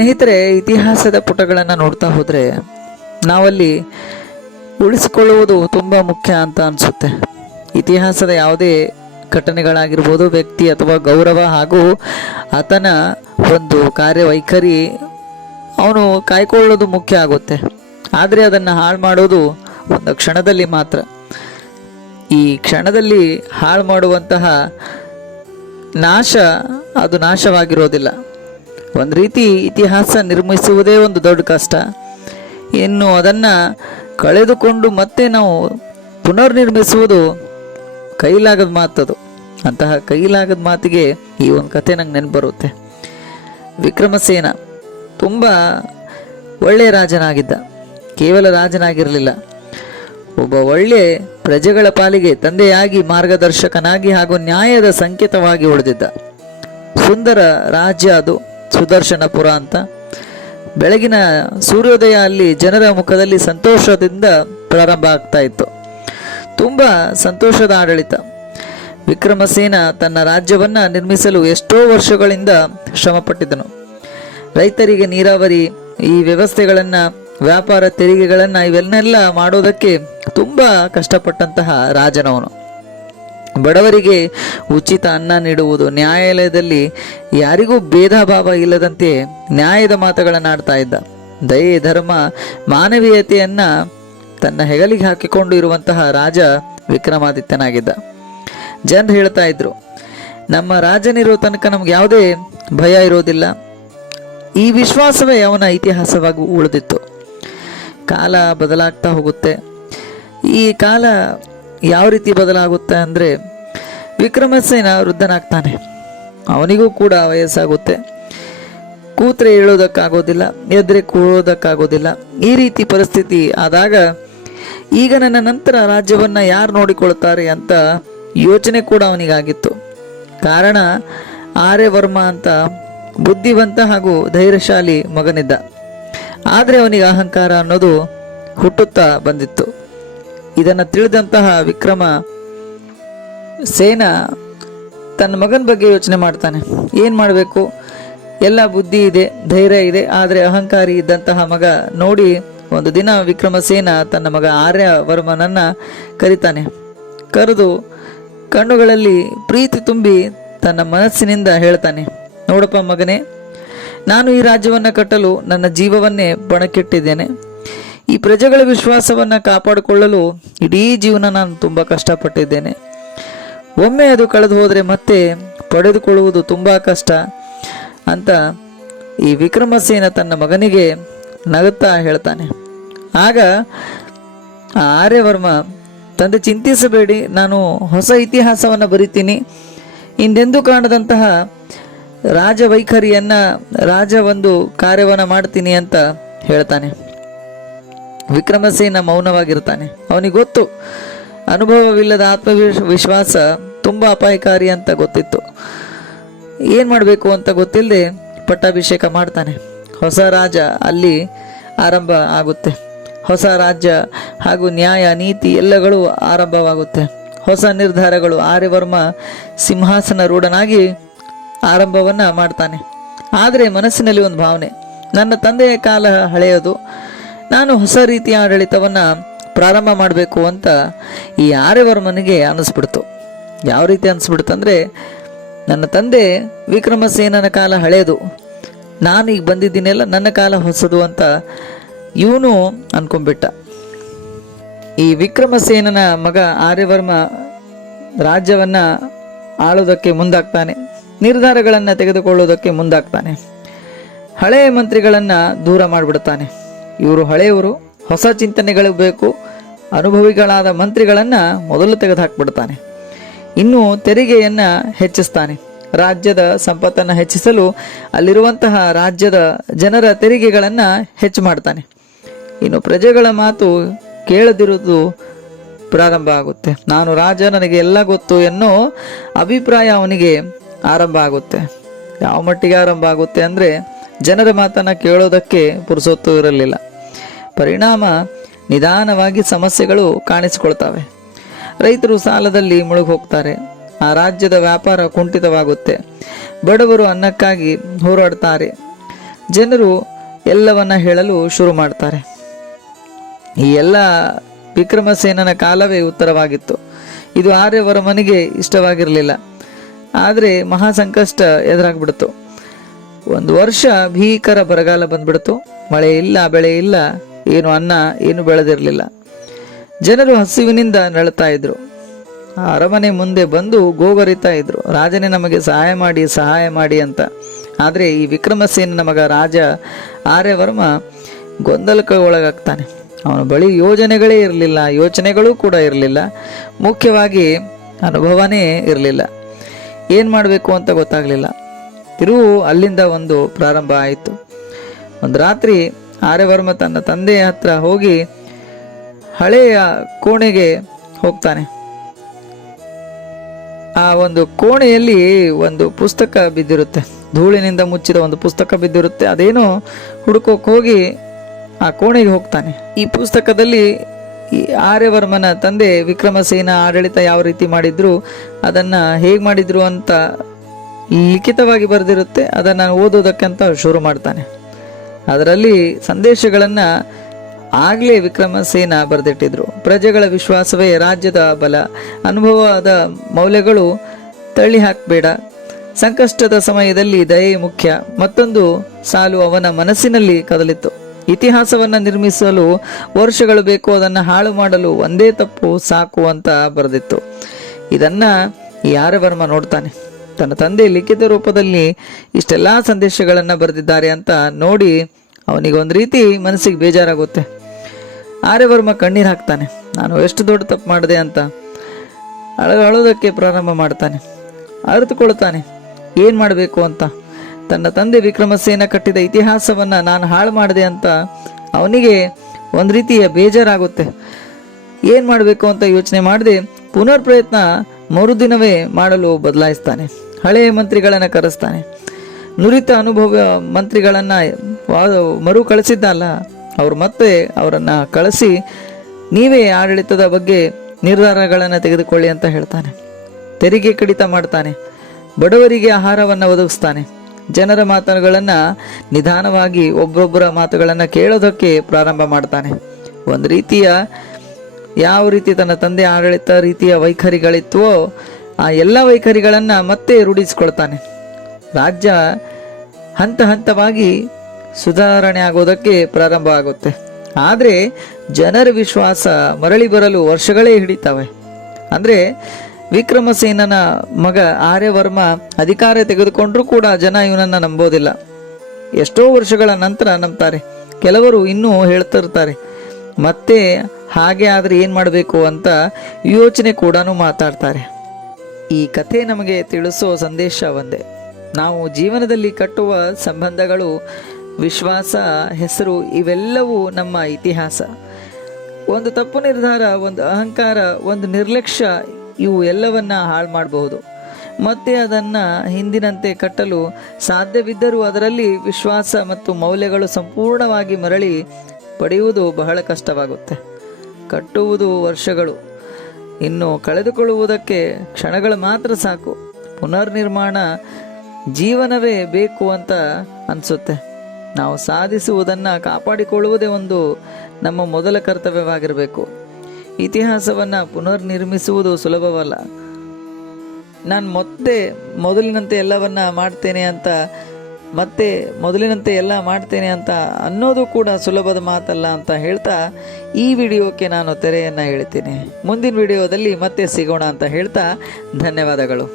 ಸ್ನೇಹಿತರೆ, ಇತಿಹಾಸದ ಪುಟಗಳನ್ನು ನೋಡ್ತಾ ಹೋದರೆ ನಾವಲ್ಲಿ ಉಳಿಸಿಕೊಳ್ಳುವುದು ತುಂಬ ಮುಖ್ಯ ಅಂತ ಅನಿಸುತ್ತೆ. ಇತಿಹಾಸದ ಯಾವುದೇ ಘಟನೆಗಳಾಗಿರ್ಬೋದು, ವ್ಯಕ್ತಿ ಅಥವಾ ಗೌರವ ಹಾಗೂ ಆತನ ಒಂದು ಕಾರ್ಯವೈಖರಿ ಅವನು ಕಾಯ್ಕೊಳ್ಳೋದು ಮುಖ್ಯ ಆಗುತ್ತೆ. ಆದರೆ ಅದನ್ನು ಹಾಳು ಮಾಡೋದು ಒಂದು ಕ್ಷಣದಲ್ಲಿ ಮಾತ್ರ. ಈ ಕ್ಷಣದಲ್ಲಿ ಹಾಳು ಮಾಡುವಂತಹ ನಾಶ ಅದು ನಾಶವಾಗಿರೋದಿಲ್ಲ. ಒಂದು ರೀತಿ ಇತಿಹಾಸ ನಿರ್ಮಿಸುವುದೇ ಒಂದು ದೊಡ್ಡ ಕಷ್ಟ. ಇನ್ನು ಅದನ್ನು ಕಳೆದುಕೊಂಡು ಮತ್ತೆ ನಾವು ಪುನರ್ನಿರ್ಮಿಸುವುದು ಕೈಲಾಗದ ಮಾತದು. ಅಂತಹ ಕೈಲಾಗದ ಮಾತಿಗೆ ಈ ಒಂದು ಕಥೆ ನಂಗೆ ನೆನಪು ಬರುತ್ತೆ. ವಿಕ್ರಮಸೇನ ತುಂಬ ಒಳ್ಳೆಯ ರಾಜನಾಗಿದ್ದ. ಕೇವಲ ರಾಜನಾಗಿರಲಿಲ್ಲ, ಒಬ್ಬ ಒಳ್ಳೆ ಪ್ರಜೆಗಳ ಪಾಲಿಗೆ ತಂದೆಯಾಗಿ, ಮಾರ್ಗದರ್ಶಕನಾಗಿ ಹಾಗೂ ನ್ಯಾಯದ ಸಂಕೇತವಾಗಿ ಉಳಿದಿದ್ದ. ಸುಂದರ ರಾಜ್ಯ ಅದು, ಸುದರ್ಶನಪುರ ಅಂತ. ಬೆಳಗಿನ ಸೂರ್ಯೋದಯ ಅಲ್ಲಿ ಜನರ ಮುಖದಲ್ಲಿ ಸಂತೋಷದಿಂದ ಪ್ರಾರಂಭ ಆಗ್ತಾ ಇತ್ತು. ತುಂಬ ಸಂತೋಷದ ಆಡಳಿತ. ವಿಕ್ರಮಸೇನ ತನ್ನ ರಾಜ್ಯವನ್ನ ನಿರ್ಮಿಸಲು ಎಷ್ಟೋ ವರ್ಷಗಳಿಂದ ಶ್ರಮಪಟ್ಟಿದ್ದನು. ರೈತರಿಗೆ ನೀರಾವರಿ, ಈ ವ್ಯವಸ್ಥೆಗಳನ್ನು, ವ್ಯಾಪಾರ ತೆರಿಗೆಗಳನ್ನು ಇವೆಲ್ಲನೆಲ್ಲ ಮಾಡೋದಕ್ಕೆ ತುಂಬ ಕಷ್ಟಪಟ್ಟಂತಹ ರಾಜನವನು. ಬಡವರಿಗೆ ಉಚಿತ ಅನ್ನ ನೀಡುವುದು, ನ್ಯಾಯಾಲಯದಲ್ಲಿ ಯಾರಿಗೂ ಭೇದ ಭಾವ ಇಲ್ಲದಂತೆ ನ್ಯಾಯದ ಮಾತುಗಳನ್ನಾಡ್ತಾ ಇದ್ದ. ದಯೆ, ಧರ್ಮ, ಮಾನವೀಯತೆಯನ್ನ ತನ್ನ ಹೆಗಲಿಗೆ ಹಾಕಿಕೊಂಡು ಇರುವಂತಹ ರಾಜ ವಿಕ್ರಮಾದಿತ್ಯನಾಗಿದ್ದ. ಜನರು ಹೇಳ್ತಾ ಇದ್ರು, ನಮ್ಮ ರಾಜನಿರೋ ತನಕ ನಮ್ಗೆ ಯಾವುದೇ ಭಯ ಇರೋದಿಲ್ಲ. ಈ ವಿಶ್ವಾಸವೇ ಅವನ ಇತಿಹಾಸವಾಗಿ ಉಳಿದಿತ್ತು. ಕಾಲ ಬದಲಾಗ್ತಾ ಹೋಗುತ್ತೆ. ಈ ಕಾಲ ಯಾವ ರೀತಿ ಬದಲಾಗುತ್ತೆ ಅಂದರೆ, ವಿಕ್ರಮಸೇನ ವೃದ್ಧನಾಗ್ತಾನೆ. ಅವನಿಗೂ ಕೂಡ ವಯಸ್ಸಾಗುತ್ತೆ. ಕೂತ್ರೆ ಹೇಳೋದಕ್ಕಾಗೋದಿಲ್ಲ, ಎದ್ರೆ ಕೂಡೋದಕ್ಕಾಗೋದಿಲ್ಲ. ಈ ರೀತಿ ಪರಿಸ್ಥಿತಿ ಆದಾಗ ಈಗ ನನ್ನ ನಂತರ ರಾಜ್ಯವನ್ನು ಯಾರು ನೋಡಿಕೊಳ್ತಾರೆ ಅಂತ ಯೋಚನೆ ಕೂಡ ಅವನಿಗಾಗಿತ್ತು. ಕಾರಣ, ಆರ್ಯವರ್ಮ ಅಂತ ಬುದ್ಧಿವಂತ ಹಾಗೂ ಧೈರ್ಯಶಾಲಿ ಮಗನಿದ್ದ. ಆದರೆ ಅವನಿಗೆ ಅಹಂಕಾರ ಅನ್ನೋದು ಹುಟ್ಟುತ್ತಾ ಬಂದಿತ್ತು. ಇದನ್ನು ತಿಳಿದಂತಹ ವಿಕ್ರಮ ಸೇನ ತನ್ನ ಮಗನ ಬಗ್ಗೆ ಯೋಚನೆ ಮಾಡ್ತಾನೆ. ಏನು ಮಾಡಬೇಕು? ಎಲ್ಲ ಬುದ್ಧಿ ಇದೆ, ಧೈರ್ಯ ಇದೆ, ಆದರೆ ಅಹಂಕಾರಿ ಇದ್ದಂತಹ ಮಗ ನೋಡಿ ಒಂದು ದಿನ ವಿಕ್ರಮಸೇನ ತನ್ನ ಮಗ ಆರ್ಯವರ್ಮನನ್ನು ಕರೀತಾನೆ. ಕರೆದು ಕಣ್ಣುಗಳಲ್ಲಿ ಪ್ರೀತಿ ತುಂಬಿ ತನ್ನ ಮನಸ್ಸಿನಿಂದ ಹೇಳ್ತಾನೆ, ನೋಡಪ್ಪ ಮಗನೇ, ನಾನು ಈ ರಾಜ್ಯವನ್ನು ಕಟ್ಟಲು ನನ್ನ ಜೀವವನ್ನೇ ಪಣಕ್ಕಿಟ್ಟಿದ್ದೇನೆ. ಈ ಪ್ರಜೆಗಳ ವಿಶ್ವಾಸವನ್ನು ಕಾಪಾಡಿಕೊಳ್ಳಲು ಇಡೀ ಜೀವನ ನಾನು ತುಂಬ ಕಷ್ಟಪಟ್ಟಿದ್ದೇನೆ. ಒಮ್ಮೆ ಅದು ಕಳೆದು ಹೋದರೆ ಮತ್ತೆ ಪಡೆದುಕೊಳ್ಳುವುದು ತುಂಬ ಕಷ್ಟ ಅಂತ ಈ ವಿಕ್ರಮಸೇನ ತನ್ನ ಮಗನಿಗೆ ನಗುತ್ತಾ ಹೇಳ್ತಾನೆ. ಆಗ ಆ ಆರ್ಯವರ್ಮ, ತಂದೆ ಚಿಂತಿಸಬೇಡಿ, ನಾನು ಹೊಸ ಇತಿಹಾಸವನ್ನು ಬರಿತೀನಿ, ಹಿಂದೆಂದೂ ಕಾಣದಂತಹ ರಾಜ ವೈಖರಿಯನ್ನ, ರಾಜ ಒಂದು ಕಾರ್ಯವನ್ನು ಮಾಡ್ತೀನಿ ಅಂತ ಹೇಳ್ತಾನೆ. ವಿಕ್ರಮಸೇನ ಮೌನವಾಗಿರ್ತಾನೆ. ಅವನಿಗೆ ಗೊತ್ತು, ಅನುಭವವಿಲ್ಲದ ಆತ್ಮವಿಶ್ವಾಸ ತುಂಬ ಅಪಾಯಕಾರಿ ಅಂತ ಗೊತ್ತಿತ್ತು. ಏನು ಮಾಡಬೇಕು ಅಂತ ಗೊತ್ತಿಲ್ಲದೆ ಪಟ್ಟಾಭಿಷೇಕ ಮಾಡ್ತಾನೆ. ಹೊಸ ರಾಜ ಅಲ್ಲಿ ಆರಂಭ ಆಗುತ್ತೆ. ಹೊಸ ರಾಜ್ಯ ಹಾಗೂ ನ್ಯಾಯ, ನೀತಿ ಎಲ್ಲಗಳು ಆರಂಭವಾಗುತ್ತೆ. ಹೊಸ ನಿರ್ಧಾರಗಳು. ಆರ್ಯವರ್ಮ ಸಿಂಹಾಸನ ರೂಢನಾಗಿ ಆರಂಭವನ್ನು ಮಾಡ್ತಾನೆ. ಆದರೆ ಮನಸ್ಸಿನಲ್ಲಿ ಒಂದು ಭಾವನೆ, ನನ್ನ ತಂದೆಯ ಕಾಲ ಹಳೆಯದು, ನಾನು ಹೊಸ ರೀತಿಯ ಆಡಳಿತವನ್ನು ಪ್ರಾರಂಭ ಮಾಡಬೇಕು ಅಂತ ಈ ಆರ್ಯವರ್ಮನಿಗೆ ಅನ್ನಿಸ್ಬಿಡ್ತು. ಯಾವ ರೀತಿ ಅನ್ನಿಸ್ಬಿಡ್ತು ಅಂದರೆ, ನನ್ನ ತಂದೆ ವಿಕ್ರಮಸೇನನ ಕಾಲ ಹಳೆಯದು, ನಾನು ಈಗ ಬಂದಿದ್ದೀನಲ್ಲ, ನನ್ನ ಕಾಲ ಹೊಸದು ಅಂತ ಇವನು ಅನ್ಕೊಂಡ್ಬಿಟ್ಟ. ಈ ವಿಕ್ರಮಸೇನನ ಮಗ ಆರ್ಯವರ್ಮ ರಾಜ್ಯವನ್ನು ಆಳೋದಕ್ಕೆ ಮುಂದಾಗ್ತಾನೆ, ನಿರ್ಧಾರಗಳನ್ನು ತೆಗೆದುಕೊಳ್ಳೋದಕ್ಕೆ ಮುಂದಾಗ್ತಾನೆ. ಹಳೆಯ ಮಂತ್ರಿಗಳನ್ನು ದೂರ ಮಾಡಿಬಿಡ್ತಾನೆ. ಇವರು ಹಳೆಯವರು, ಹೊಸ ಚಿಂತನೆಗಳು ಬೇಕು. ಅನುಭವಿಗಳಾದ ಮಂತ್ರಿಗಳನ್ನು ಮೊದಲು ತೆಗೆದುಹಾಕ್ಬಿಡ್ತಾನೆ. ಇನ್ನು ತೆರಿಗೆಯನ್ನು ಹೆಚ್ಚಿಸ್ತಾನೆ. ರಾಜ್ಯದ ಸಂಪತ್ತನ್ನು ಹೆಚ್ಚಿಸಲು ಅಲ್ಲಿರುವಂತಹ ರಾಜ್ಯದ ಜನರ ತೆರಿಗೆಗಳನ್ನು ಹೆಚ್ಚು ಮಾಡ್ತಾನೆ. ಇನ್ನು ಪ್ರಜೆಗಳ ಮಾತು ಕೇಳದಿರುವುದು ಪ್ರಾರಂಭ ಆಗುತ್ತೆ. ನಾನು ರಾಜ, ನನಗೆ ಎಲ್ಲ ಗೊತ್ತು ಎನ್ನೋ ಅಭಿಪ್ರಾಯ ಅವನಿಗೆ ಆರಂಭ ಆಗುತ್ತೆ. ಯಾವ ಮಟ್ಟಿಗೆ ಆರಂಭ ಆಗುತ್ತೆ ಅಂದರೆ, ಜನರ ಮಾತನ್ನು ಕೇಳೋದಕ್ಕೆ ಪುರುಸೊತ್ತು ಇರಲಿಲ್ಲ. ಪರಿಣಾಮ ನಿಧಾನವಾಗಿ ಸಮಸ್ಯೆಗಳು ಕಾಣಿಸಿಕೊಳ್ತವೆ. ರೈತರು ಸಾಲದಲ್ಲಿ ಮುಳುಗಿ ಹೋಗ್ತಾರೆ. ಆ ರಾಜ್ಯದ ವ್ಯಾಪಾರ ಕುಂಠಿತವಾಗುತ್ತೆ. ಬಡವರು ಅನ್ನಕ್ಕಾಗಿ ಹೋರಾಡ್ತಾರೆ. ಜನರು ಎಲ್ಲವನ್ನ ಹೇಳಲು ಶುರು ಮಾಡ್ತಾರೆ. ಈ ಎಲ್ಲ ವಿಕ್ರಮಸೇನನ ಕಾಲವೇ ಉತ್ತರವಾಗಿತ್ತು. ಇದು ಆರ್ಯವರ್ಮನಿಗೆ ಇಷ್ಟವಾಗಿರಲಿಲ್ಲ. ಆದರೆ ಮಹಾ ಸಂಕಷ್ಟ ಎದುರಾಗ್ಬಿಡ್ತು. ಒಂದು ವರ್ಷ ಭೀಕರ ಬರಗಾಲ ಬಂದ್ಬಿಡ್ತು. ಮಳೆ ಇಲ್ಲ, ಬೆಳೆ ಇಲ್ಲ, ಏನು ಅನ್ನ ಏನು ಬೆಳೆದಿರಲಿಲ್ಲ. ಜನರು ಹಸಿವಿನಿಂದ ನರಳುತ್ತಾ ಇದ್ರು. ಆ ಅರಮನೆ ಮುಂದೆ ಬಂದು ಗೋಗರಿತಾ ಇದ್ರು, ರಾಜನೇ ನಮಗೆ ಸಹಾಯ ಮಾಡಿ ಅಂತ. ಆದರೆ ಈ ವಿಕ್ರಮಸೇನನ ಮಗ ರಾಜ ಆರ್ಯವರ್ಮ ಗೊಂದಲಕ್ಕೆ ಒಳಗಾಗ್ತಾನೆ. ಅವನ ಬಳಿ ಯೋಚನೆಗಳೂ ಕೂಡ ಇರಲಿಲ್ಲ. ಮುಖ್ಯವಾಗಿ ಅನುಭವನೇ ಇರಲಿಲ್ಲ. ಏನು ಮಾಡಬೇಕು ಅಂತ ಗೊತ್ತಾಗಲಿಲ್ಲ. ತಿರುವು ಅಲ್ಲಿಂದ ಒಂದು ಪ್ರಾರಂಭ ಆಯಿತು. ಒಂದು ರಾತ್ರಿ ಆರ್ಯವರ್ಮ ತನ್ನ ತಂದೆಯ ಹತ್ರ ಹೋಗಿ ಹಳೆಯ ಕೋಣೆಗೆ ಹೋಗ್ತಾನೆ. ಆ ಒಂದು ಕೋಣೆಯಲ್ಲಿ ಒಂದು ಪುಸ್ತಕ ಬಿದ್ದಿರುತ್ತೆ, ಧೂಳಿನಿಂದ ಮುಚ್ಚಿದ ಒಂದು ಪುಸ್ತಕ ಬಿದ್ದಿರುತ್ತೆ. ಅದೇನೋ ಹುಡುಕೋಕೆ ಹೋಗಿ ಆ ಕೋಣೆಗೆ ಹೋಗ್ತಾನೆ. ಈ ಪುಸ್ತಕದಲ್ಲಿ ಈ ಆರ್ಯವರ್ಮನ ತಂದೆ ವಿಕ್ರಮಸೇನ ಆಡಳಿತ ಯಾವ ರೀತಿ ಮಾಡಿದ್ರು, ಅದನ್ನ ಹೇಗೆ ಮಾಡಿದ್ರು ಅಂತ ಲಿಖಿತವಾಗಿ ಬರೆದಿರುತ್ತೆ. ಅದನ್ನು ಓದೋದಕ್ಕಂತ ಶುರು ಮಾಡ್ತಾನೆ. ಅದರಲ್ಲಿ ಸಂದೇಶಗಳನ್ನು ಆಗಲೇ ವಿಕ್ರಮಸೇನ ಬರೆದಿಟ್ಟಿದ್ರು. ಪ್ರಜೆಗಳ ವಿಶ್ವಾಸವೇ ರಾಜ್ಯದ ಬಲ, ಅನುಭವದ ಮೌಲ್ಯಗಳು ತಳ್ಳಿ ಹಾಕಬೇಡ, ಸಂಕಷ್ಟದ ಸಮಯದಲ್ಲಿ ದಯೆ ಮುಖ್ಯ. ಮತ್ತೊಂದು ಸಾಲು ಅವನ ಮನಸ್ಸಿನಲ್ಲಿ ಕದಲಿತ್ತು. ಇತಿಹಾಸವನ್ನು ನಿರ್ಮಿಸಲು ವರ್ಷಗಳು ಬೇಕು, ಅದನ್ನು ಹಾಳು ಮಾಡಲು ಒಂದೇ ತಪ್ಪು ಸಾಕು ಅಂತ ಬರೆದಿತ್ತು. ಇದನ್ನ ಈ ಆರ್ಯವರ್ಮ ನೋಡ್ತಾನೆ. ತನ್ನ ತಂದೆ ಲಿಖಿತ ರೂಪದಲ್ಲಿ ಇಷ್ಟೆಲ್ಲ ಸಂದೇಶಗಳನ್ನು ಬರೆದಿದ್ದಾರೆ ಅಂತ ನೋಡಿ ಅವನಿಗೆ ಒಂದು ರೀತಿ ಮನಸ್ಸಿಗೆ ಬೇಜಾರಾಗುತ್ತೆ. ಆರ್ಯವರ್ಮ ಕಣ್ಣೀರು ಹಾಕ್ತಾನೆ. ನಾನು ಎಷ್ಟು ದೊಡ್ಡ ತಪ್ಪು ಮಾಡಿದೆ ಅಂತ ಅಳೋದಕ್ಕೆ ಪ್ರಾರಂಭ ಮಾಡ್ತಾನೆ. ಅರಿತುಕೊಳ್ತಾನೆ ಏನು ಮಾಡಬೇಕು ಅಂತ. ತನ್ನ ತಂದೆ ವಿಕ್ರಮಸೇನ ಕಟ್ಟಿದ ಇತಿಹಾಸವನ್ನು ನಾನು ಹಾಳು ಮಾಡಿದೆ ಅಂತ ಅವನಿಗೆ ಒಂದು ರೀತಿಯ ಬೇಜಾರಾಗುತ್ತೆ. ಏನು ಮಾಡಬೇಕು ಅಂತ ಯೋಚನೆ ಮಾಡದೆ ಪುನರ್ ಪ್ರಯತ್ನ ಮರುದಿನವೇ ಮಾಡಲು ಬದಲಾಯಿಸ್ತಾನೆ. ಹಳೆಯ ಮಂತ್ರಿಗಳನ್ನು ಕರೆಸ್ತಾನೆ. ನುರಿತ ಅನುಭವ ಮಂತ್ರಿಗಳನ್ನು ಮರು ಕಳಿಸಿದ್ದಲ್ಲ, ಅವರು ಮತ್ತೆ ಅವರನ್ನು ಕಳಿಸಿ ನೀವೇ ಆಡಳಿತದ ಬಗ್ಗೆ ನಿರ್ಧಾರಗಳನ್ನು ತೆಗೆದುಕೊಳ್ಳಿ ಅಂತ ಹೇಳ್ತಾನೆ. ತೆರಿಗೆ ಕಡಿತ ಮಾಡ್ತಾನೆ. ಬಡವರಿಗೆ ಆಹಾರವನ್ನು ಒದಗಿಸ್ತಾನೆ. ಜನರ ಮಾತುಗಳನ್ನು ನಿಧಾನವಾಗಿ ಒಬ್ಬೊಬ್ಬರ ಮಾತುಗಳನ್ನು ಕೇಳೋದಕ್ಕೆ ಪ್ರಾರಂಭ ಮಾಡ್ತಾನೆ. ಒಂದು ರೀತಿಯ ಯಾವ ರೀತಿ ತನ್ನ ತಂದೆ ಆಡಳಿತ ರೀತಿಯ ವೈಖರಿಗಳಿತ್ತವೋ ಆ ಎಲ್ಲ ವೈಖರಿಗಳನ್ನು ಮತ್ತೆ ರೂಢಿಸಿಕೊಳ್ತಾನೆ. ರಾಜ್ಯ ಹಂತ ಹಂತವಾಗಿ ಸುಧಾರಣೆ ಆಗೋದಕ್ಕೆ ಪ್ರಾರಂಭ ಆಗುತ್ತೆ. ಆದರೆ ಜನರ ವಿಶ್ವಾಸ ಮರಳಿ ಬರಲು ವರ್ಷಗಳೇ ಹಿಡಿತವೆ. ಅಂದರೆ ವಿಕ್ರಮಸೇನನ ಮಗ ಆರ್ಯವರ್ಮ ಅಧಿಕಾರ ತೆಗೆದುಕೊಂಡ್ರೂ ಕೂಡ ಜನ ಇವನನ್ನು ನಂಬೋದಿಲ್ಲ. ಎಷ್ಟೋ ವರ್ಷಗಳ ನಂತರ ನಂಬ್ತಾರೆ. ಕೆಲವರು ಇನ್ನೂ ಹೇಳ್ತಿರ್ತಾರೆ ಮತ್ತೆ ಹಾಗೆ ಆದರೆ ಏನು ಮಾಡಬೇಕು ಅಂತ ಯೋಚನೆ ಕೂಡ ಮಾತಾಡ್ತಾರೆ. ಈ ಕಥೆ ನಮಗೆ ತಿಳಿಸೋ ಸಂದೇಶ ಒಂದೇ. ನಾವು ಜೀವನದಲ್ಲಿ ಕಟ್ಟುವ ಸಂಬಂಧಗಳು, ವಿಶ್ವಾಸ, ಹೆಸರು ಇವೆಲ್ಲವೂ ನಮ್ಮ ಇತಿಹಾಸ. ಒಂದು ತಪ್ಪು ನಿರ್ಧಾರ, ಒಂದು ಅಹಂಕಾರ, ಒಂದು ನಿರ್ಲಕ್ಷ್ಯ ಇವು ಎಲ್ಲವನ್ನ ಹಾಳು ಮಾಡಬಹುದು. ಮತ್ತೆ ಅದನ್ನು ಹಿಂದಿನಂತೆ ಕಟ್ಟಲು ಸಾಧ್ಯವಿದ್ದರೂ ಅದರಲ್ಲಿ ವಿಶ್ವಾಸ ಮತ್ತು ಮೌಲ್ಯಗಳು ಸಂಪೂರ್ಣವಾಗಿ ಮರಳಿ ಪಡೆಯುವುದು ಬಹಳ ಕಷ್ಟವಾಗುತ್ತೆ. ಕಟ್ಟುವುದು ವರ್ಷಗಳು, ಇನ್ನು ಕಳೆದುಕೊಳ್ಳುವುದಕ್ಕೆ ಕ್ಷಣಗಳು ಮಾತ್ರ ಸಾಕು. ಪುನರ್ನಿರ್ಮಾಣ ಜೀವನವೇ ಬೇಕು ಅಂತ ಅನಿಸುತ್ತೆ. ನಾವು ಸಾಧಿಸುವುದನ್ನು ಕಾಪಾಡಿಕೊಳ್ಳುವುದೇ ಒಂದು ನಮ್ಮ ಮೊದಲ ಕರ್ತವ್ಯವಾಗಿರಬೇಕು. ಇತಿಹಾಸವನ್ನು ಪುನರ್ನಿರ್ಮಿಸುವುದು ಸುಲಭವಲ್ಲ. ನಾನು ಮೊದಲಿನಂತೆ ಎಲ್ಲವನ್ನ ಮಾಡ್ತೇನೆ ಅಂತ ಅನ್ನೋದು ಕೂಡ ಸುಲಭದ ಮಾತಲ್ಲ ಅಂತ ಹೇಳ್ತಾ ಈ ವಿಡಿಯೋಕ್ಕೆ ನಾನು ತೆರೆಯನ್ನು ಹೇಳ್ತೀನಿ. ಮುಂದಿನ ವಿಡಿಯೋದಲ್ಲಿ ಮತ್ತೆ ಸಿಗೋಣ ಅಂತ ಹೇಳ್ತಾ ಧನ್ಯವಾದಗಳು.